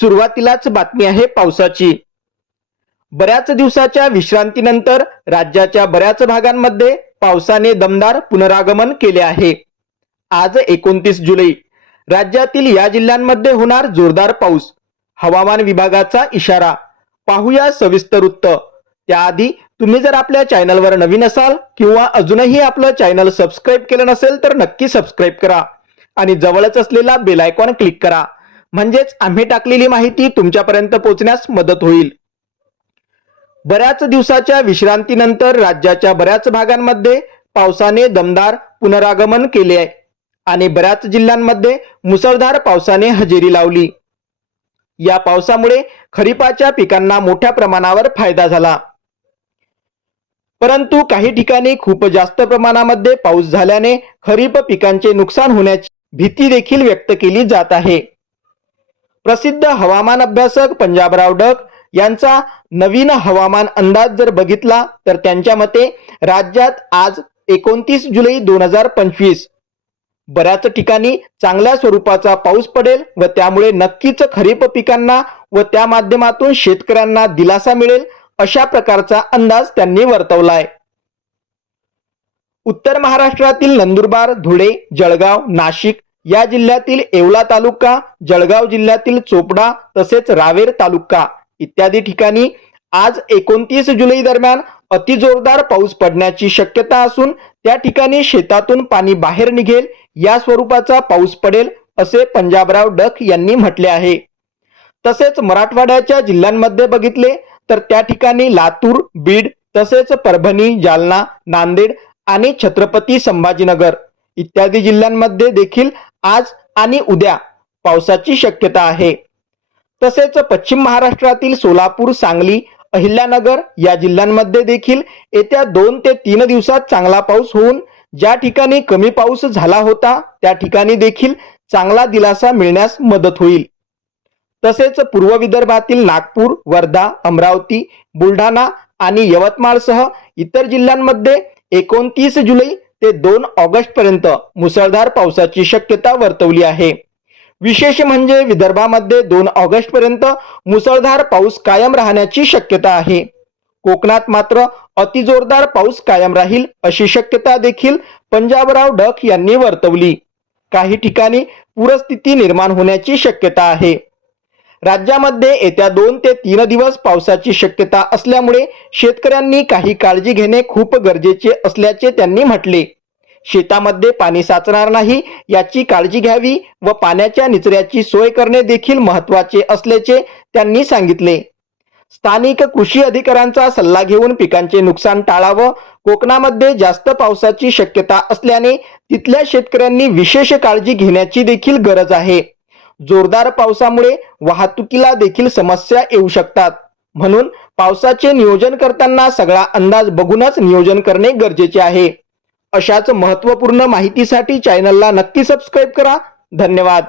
सुरुवातीलाच बातमी आहे पावसाची. बऱ्याच दिवसाच्या विश्रांतीनंतर राज्याच्या बऱ्याच भागांमध्ये पावसाने दमदार पुनरागमन केले आहे. आज एकोणतीस जुलै. राज्यातील या जिल्ह्यांमध्ये होणार जोरदार पाऊस. हवामान विभागाचा इशारा. पाहूया सविस्तर वृत्त. त्याआधी तुम्ही जर आपल्या चॅनलवर नवीन असाल किंवा अजूनही आपलं चॅनल सबस्क्राईब केलं नसेल तर नक्की सबस्क्राईब करा. आणि जवळच असलेला बेल आयकॉन क्लिक करा. म्हणजेच आम्ही टाकलेली माहिती तुमच्यापर्यंत पोहोचण्यास मदत होईल. बऱ्याच दिवसाच्या विश्रांतीनंतर राज्याच्या बऱ्याच भागांमध्ये पावसाने दमदार पुनरागमन केले आहे आणि बऱ्याच जिल्ह्यांमध्ये मुसळधार पावसाने हजेरी लावली. या पावसामुळे खरीपाच्या पिकांना मोठ्या प्रमाणावर फायदा झाला. परंतु काही ठिकाणी खूप जास्त प्रमाणामध्ये पाऊस झाल्याने खरीप पिकांचे नुकसान होण्याची भीती देखील व्यक्त केली जात आहे. प्रसिद्ध हवामान अभ्यासक पंजाबराव डक यांचा नवीन हवामान अंदाज जर बघितला तर त्यांच्या मते राज्यात आज एकोणतीस जुलै दोन हजार पंचवीस. बऱ्याच ठिकाणी चांगल्या स्वरूपाचा पाऊस पडेल व त्यामुळे नक्कीच खरीप पिकांना व त्या माध्यमातून शेतकऱ्यांना दिलासा मिळेल अशा प्रकारचा अंदाज त्यांनी वर्तवलाय. उत्तर महाराष्ट्रातील नंदुरबार धुळे जळगाव नाशिक या जिल्ह्यातील येवला तालुका जळगाव जिल्ह्यातील चोपडा तसेच रावेर तालुका इत्यादी ठिकाणी आज एकोणतीस जुलै दरम्यान अतिजोरदार पाऊस पडण्याची शक्यता असून त्या ठिकाणी शेतातून पाणी बाहेर निघेल या स्वरूपाचा पाऊस पडेल असे पंजाबराव डक यांनी म्हटले आहे. तसेच मराठवाड्याच्या जिल्ह्यांमध्ये बघितले तर त्या ठिकाणी लातूर बीड तसेच परभणी जालना नांदेड आणि छत्रपती संभाजीनगर इत्यादी जिल्ह्यांमध्ये देखील आज आणि उद्या पावसाची शक्यता आहे. तसेच पश्चिम महाराष्ट्रातील सोलापूर सांगली अहिल्यानगर या जिल्ह्यांमध्ये देखील येत्या दोन ते तीन दिवसात चांगला पाऊस होऊन ज्या ठिकाणी कमी पाऊस झाला होता त्या ठिकाणी देखील चांगला दिलासा मिळण्यास मदत होईल. तसेच पूर्व विदर्भातील नागपूर वर्धा अमरावती बुलढाणा आणि यवतमाळसह इतर जिल्ह्यांमध्ये एकोणतीस जुलै ते दोन ऑगस्ट पर्यंत मुसळधार पावसाची शक्यता वर्तवली आहे. विशेष म्हणजे विदर्भामध्ये दोन ऑगस्ट पर्यंत मुसळधार पाऊस कायम राहण्याची शक्यता आहे. कोकणात मात्र अतिजोरदार पाऊस कायम राहील अशी शक्यता देखील पंजाबराव डक यांनी वर्तवली. काही ठिकाणी पूरस्थिती निर्माण होण्याची शक्यता आहे. राज्यामध्ये येत्या दोन ते तीन दिवस पावसाची शक्यता असल्यामुळे शेतकऱ्यांनी काही काळजी घेणे खूप गरजेचे असल्याचे त्यांनी म्हटले. शेतामध्ये पाणी साचणार नाही याची काळजी घ्यावी व पाण्याच्या निचऱ्याची सोय करणे देखील महत्त्वाचे असल्याचे त्यांनी सांगितले. स्थानिक कृषी अधिकाऱ्यांचा सल्ला घेऊन पिकांचे नुकसान टाळावं कोकणामध्ये जास्त पावसाची शक्यता असल्याने तिथल्या शेतकऱ्यांनी विशेष काळजी घेण्याची देखील गरज आहे. जोरदार पावसामुळे वाहतुकीला देखील समस्या येऊ शकतात. म्हणून पावसाचे नियोजन करताना सगळा अंदाज बघूनच नियोजन करणे गरजेचे आहे. अशाच महत्त्वपूर्ण माहितीसाठी चॅनलला नक्की सबस्क्राईब करा. धन्यवाद.